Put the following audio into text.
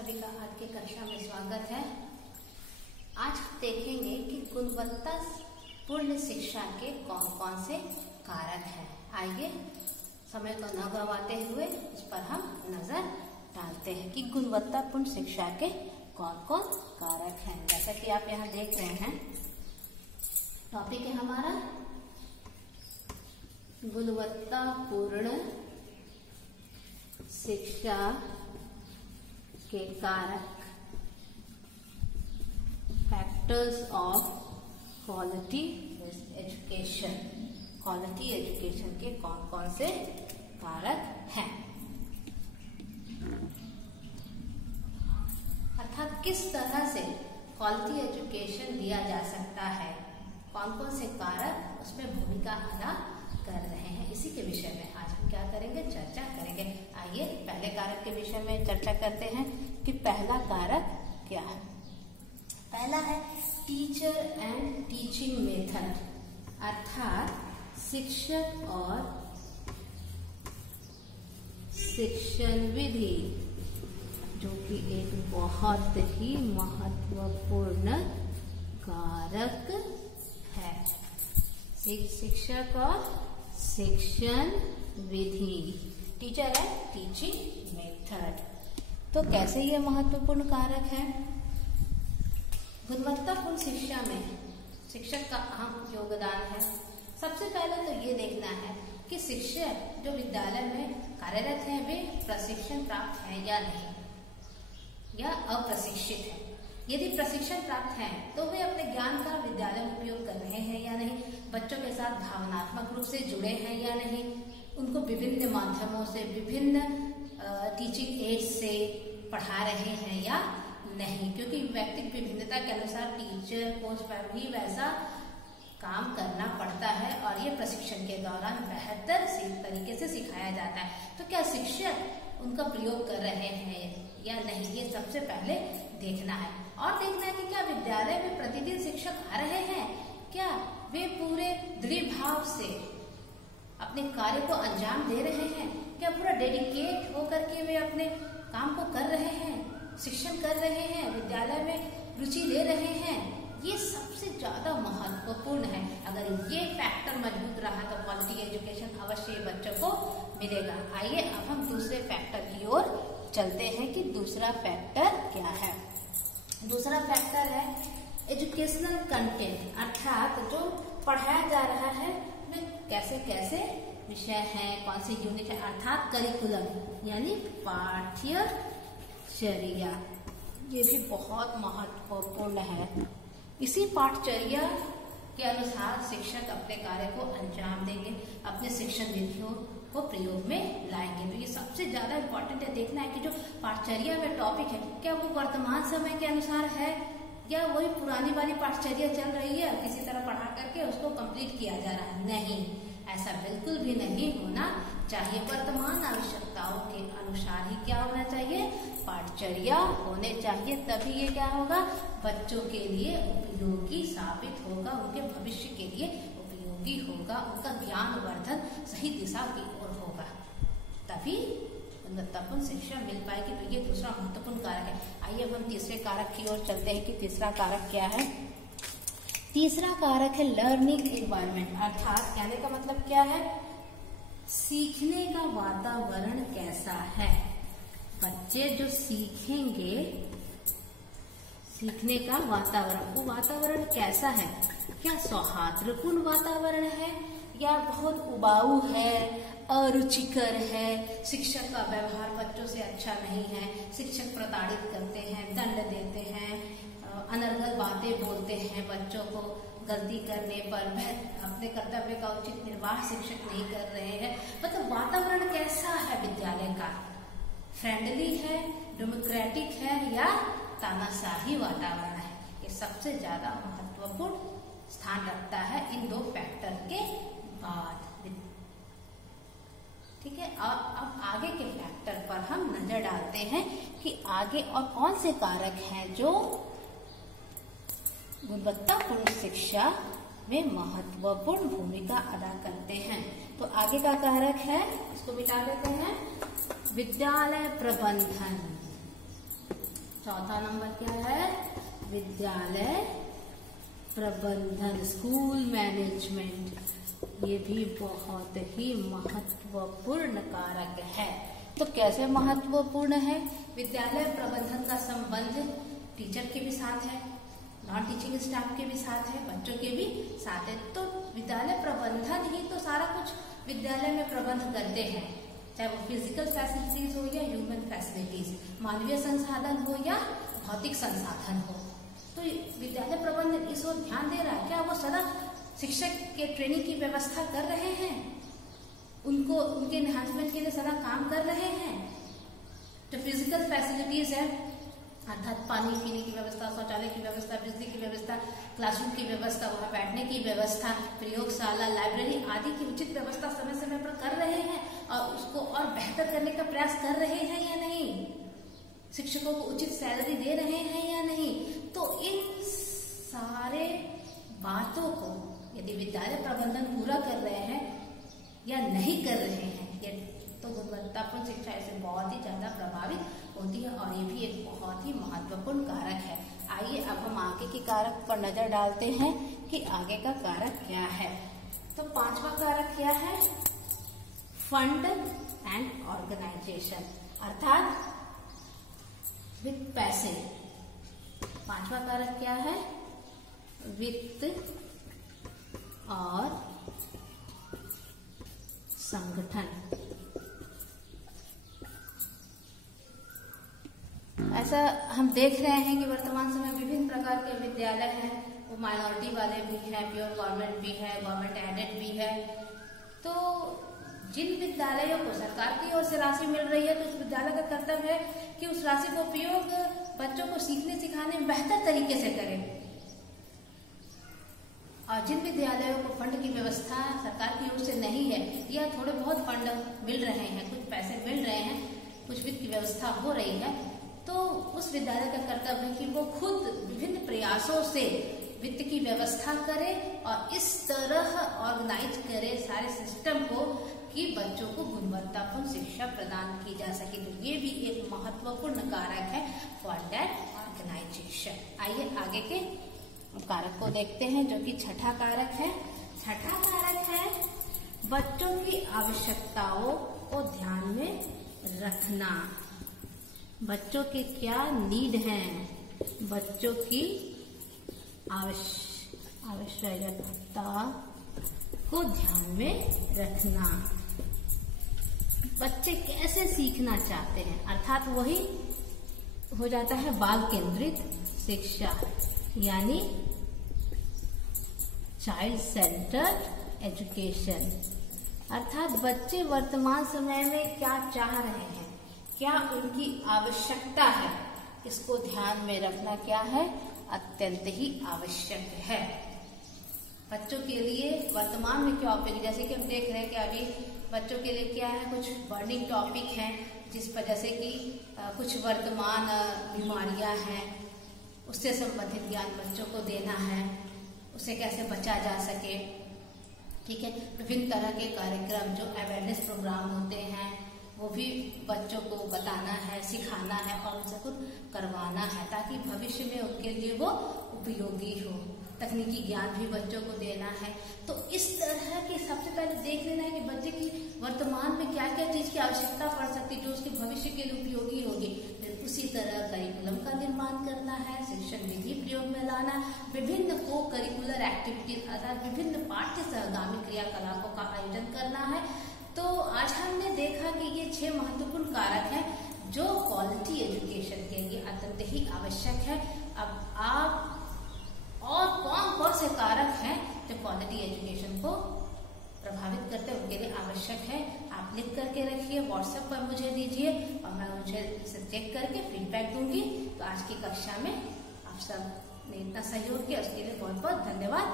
सभी का आज की कक्षा में स्वागत है। आज हम देखेंगे कि गुणवत्तापूर्ण शिक्षा के कौन कौन से कारक हैं। आइए समय को न गंवाते हुए इस पर हम नजर डालते हैं कि गुणवत्तापूर्ण शिक्षा के कौन कौन कारक हैं। जैसा कि आप यहाँ देख रहे हैं, टॉपिक है हमारा गुणवत्तापूर्ण शिक्षा के कारक, factors of quality education. Quality education के कौन कौन से कारक हैं, अर्थात किस तरह से क्वालिटी एजुकेशन दिया जा सकता है, कौन कौन से कारक उसमें भूमिका अदा कर रहे हैं, इसी के विषय में आज हम क्या करेंगे, चर्चा करेंगे। आइए पहले कारक के विषय में चर्चा करते हैं कि पहला कारक क्या है। पहला है टीचर एंड टीचिंग मेथड, अर्थात शिक्षक और शिक्षण विधि, जो कि एक बहुत ही महत्वपूर्ण कारक है। शिक्षक और शिक्षण विधि, टीचर एंड टीचिंग मेथड। तो कैसे ये महत्वपूर्ण कारक है। गुणवत्तापूर्ण शिक्षा में शिक्षक का अहम योगदान है। सबसे पहले तो ये देखना है कि शिक्षक जो विद्यालय में कार्यरत हैं वे प्रशिक्षण प्राप्त हैं या नहीं, या अप्रशिक्षित है। यदि प्रशिक्षण प्राप्त है तो वे अपने ज्ञान का विद्यालय में उपयोग कर रहे हैं या नहीं, बच्चों के साथ भावनात्मक रूप से जुड़े हैं या नहीं, उनको विभिन्न माध्यमों से, विभिन्न टीचिंग एड से पढ़ा रहे हैं या नहीं, क्योंकि व्यक्तिगत विभिन्नता के अनुसार टीचर को भी वैसा काम करना पड़ता है और ये प्रशिक्षण के दौरान बेहतर तरीके से सिखाया जाता है। तो क्या शिक्षक उनका प्रयोग कर रहे हैं या नहीं, ये सबसे पहले देखना है। और देखना है कि क्या विद्यालय में प्रतिदिन शिक्षक आ रहे हैं, क्या वे पूरे दृढ़ भाव से अपने कार्य को अंजाम दे रहे हैं, क्या पूरा डेडिकेट होकर के वे अपने काम को कर रहे हैं, शिक्षण कर रहे हैं, विद्यालय में रुचि ले रहे हैं। ये सबसे ज्यादा महत्वपूर्ण है। अगर ये फैक्टर मजबूत रहा तो क्वालिटी एजुकेशन अवश्य बच्चों को मिलेगा। आइए अब हम दूसरे फैक्टर की ओर चलते हैं कि दूसरा फैक्टर क्या है। दूसरा फैक्टर है एजुकेशनल कंटेंट, अर्थात जो पढ़ाया जा रहा है में कैसे कैसे विषय हैं, कौन सी यूनिट है, अर्थात करिकुलम यानी पाठ्यचर्या। ये भी बहुत महत्वपूर्ण है। इसी पाठचर्या के अनुसार शिक्षक अपने कार्य को अंजाम देंगे, अपने शिक्षण विधियों को प्रयोग में लाएंगे। तो ये सबसे ज्यादा इम्पोर्टेंट है। देखना है कि जो पाठचर्या में टॉपिक है क्या वो वर्तमान समय के अनुसार है या वही पुरानी वाली पाठचर्या चल रही है, किसी तरह पढ़ा करके उसको कंप्लीट किया जा रहा है। नहीं, ऐसा बिल्कुल भी नहीं होना चाहिए। वर्तमान आवश्यकताओं के अनुसार ही क्या होना चाहिए, पाठचर्या होने चाहिए। तभी ये क्या होगा, बच्चों के लिए उपयोगी साबित होगा, उनके भविष्य के लिए उपयोगी होगा, उनका ज्ञान वर्धन सही दिशा की ओर होगा, तभी गुणवत्तापूर्ण शिक्षा मिल पाएगी। तो ये दूसरा महत्वपूर्ण कारक है। आइए अब हम तीसरे कारक की ओर चलते हैं कि तीसरा कारक क्या है। तीसरा कारक है लर्निंग एनवायरनमेंट, अर्थात कहने का मतलब क्या है, सीखने का वातावरण कैसा है। बच्चे जो सीखेंगे, सीखने का वातावरण, वो वातावरण कैसा है, क्या सौहार्दपूर्ण वातावरण है या बहुत उबाऊ है, अरुचिकर है, शिक्षक का व्यवहार बच्चों से अच्छा नहीं है, शिक्षक प्रताड़ित करते हैं, दंड देते हैं, अनर्गल बातें बोलते हैं, बच्चों को गलती करने पर अपने कर्तव्य का उचित निर्वाह शिक्षक नहीं कर रहे हैं। मतलब वातावरण कैसा है विद्यालय का, फ्रेंडली है, डेमोक्रेटिक है या तानाशाही वातावरण है। ये सबसे ज्यादा महत्वपूर्ण स्थान रखता है इन दो फैक्टर के बाद। ठीक है, और अब आगे के फैक्टर पर हम नजर डालते हैं कि आगे और कौन से कारक हैं जो गुणवत्तापूर्ण शिक्षा में महत्वपूर्ण भूमिका अदा करते हैं। तो आगे का कारक है, इसको मिटा देते हैं, विद्यालय प्रबंधन। चौथा नंबर क्या है? विद्यालय प्रबंधन, स्कूल मैनेजमेंट। ये भी बहुत ही महत्वपूर्ण कारक है। तो कैसे महत्वपूर्ण है? विद्यालय प्रबंधन का संबंध टीचर के भी साथ है, नॉन टीचिंग स्टाफ के भी साथ है, बच्चों के भी साथ है। तो विद्यालय प्रबंधन ही तो सारा कुछ विद्यालय में प्रबंध करते हैं, चाहे वो फिजिकल फैसिलिटीज हो या ह्यूमन फैसिलिटीज, मानवीय संसाधन हो या भौतिक संसाधन हो। तो विद्यालय प्रबंधन इस ओर ध्यान दे रहा है। क्या वो सदा शिक्षक के ट्रेनिंग की व्यवस्था कर रहे हैं, उनको उनके एनहांसमेंट के लिए सदा काम कर रहे हैं? जो फिजिकल फैसिलिटीज है अर्थात पानी पीने की व्यवस्था, शौचालय की व्यवस्था, बिजली की व्यवस्था, क्लासरूम की व्यवस्था, वहाँ बैठने की व्यवस्था, प्रयोगशाला, लाइब्रेरी आदि की उचित व्यवस्था समय समय पर कर रहे हैं और उसको और बेहतर करने का प्रयास कर रहे हैं या नहीं? शिक्षकों को उचित सैलरी दे रहे हैं या नहीं? तो इन सारे बातों को यदि विद्यालय प्रबंधन पूरा कर रहे हैं या नहीं कर रहे हैं, तो गुणवत्तापूर्ण शिक्षा ऐसे बहुत ही ज्यादा प्रभावित होती है और ये भी एक बहुत ही महत्वपूर्ण कारक है। आइए अब हम आगे के कारक पर नजर डालते हैं कि आगे का कारक क्या है। तो पांचवा कारक क्या है? फंड एंड ऑर्गेनाइजेशन, अर्थात वित्त, पैसे। पांचवा कारक क्या है? वित्त और संगठन। ऐसा हम देख रहे हैं कि वर्तमान समय विभिन्न प्रकार के विद्यालय हैं, वो माइनॉरिटी वाले भी हैं, प्योर गवर्नमेंट भी है, गवर्नमेंट एडेड भी है। तो जिन विद्यालयों को सरकार की ओर से राशि मिल रही है, तो उस विद्यालय का कर्तव्य है कि उस राशि का उपयोग बच्चों को सीखने सिखाने में बेहतर तरीके से करें। और जिन विद्यालयों को फंड की व्यवस्था सरकार की ओर से नहीं है या थोड़े बहुत फंड मिल रहे हैं, कुछ पैसे मिल रहे हैं, कुछ वित्त की व्यवस्था हो रही है, तो उस विद्यालय का कर्तव्य है कि वो खुद विभिन्न प्रयासों से वित्त की व्यवस्था करे और इस तरह ऑर्गेनाइज करे सारे सिस्टम को कि बच्चों को गुणवत्तापूर्ण शिक्षा प्रदान की जा सके। तो ये भी एक महत्वपूर्ण कारक है, फंड एंड ऑर्गेनाइजेशन। आइए आगे के कारक को देखते हैं, जो कि छठा कारक है। छठा कारक है बच्चों की आवश्यकताओं को ध्यान में रखना। बच्चों के क्या नीड हैं, बच्चों की आवश्यकता को ध्यान में रखना। बच्चे कैसे सीखना चाहते हैं, अर्थात वही हो जाता है बाल केंद्रित शिक्षा, यानी चाइल्ड सेंटर्ड एजुकेशन। अर्थात बच्चे वर्तमान समय में क्या चाह रहे हैं, क्या उनकी आवश्यकता है, इसको ध्यान में रखना क्या है? अत्यंत ही आवश्यक है। बच्चों के लिए वर्तमान में क्या उपयोगी, जैसे कि हम देख रहे हैं कि अभी बच्चों के लिए क्या है, कुछ बर्निंग टॉपिक हैं, जिस पर जैसे कि कुछ वर्तमान बीमारियां हैं, उससे संबंधित ज्ञान बच्चों को देना है, उससे कैसे बचा जा सके। ठीक है, विभिन्न तरह के कार्यक्रम जो अवेयरनेस प्रोग्राम होते हैं वो भी बच्चों को बताना है, सिखाना है और उनसे कुछ करवाना है, ताकि भविष्य में उनके लिए वो उपयोगी हो। तकनीकी ज्ञान भी बच्चों को देना है। तो इस तरह की सबसे पहले देख लेना है कि बच्चे की वर्तमान में क्या क्या चीज की आवश्यकता पड़ सकती है जो उसके भविष्य के लिए उपयोगी होगी। फिर उसी तरह करिकुलम का निर्माण करना है, शिक्षण विधि प्रयोग में लाना, विभिन्न को करिकुलर एक्टिविटीज अर्थात विभिन्न पाठ्य सहगामी क्रियाकलापों का आयोजन करना है। तो आज हमने देखा कि ये 6 महत्वपूर्ण कारक हैं जो क्वालिटी एजुकेशन के लिए अत्यंत ही आवश्यक है। अब आप और कौन कौन से कारक हैं जो क्वालिटी एजुकेशन को प्रभावित करते हैं, उनके लिए आवश्यक है, आप लिख करके रखिए, व्हाट्सएप पर मुझे दीजिए और मैं मुझे इसे चेक करके फीडबैक दूंगी। तो आज की कक्षा में आप सब ने इतना सहयोग किया उसके लिए बहुत बहुत धन्यवाद।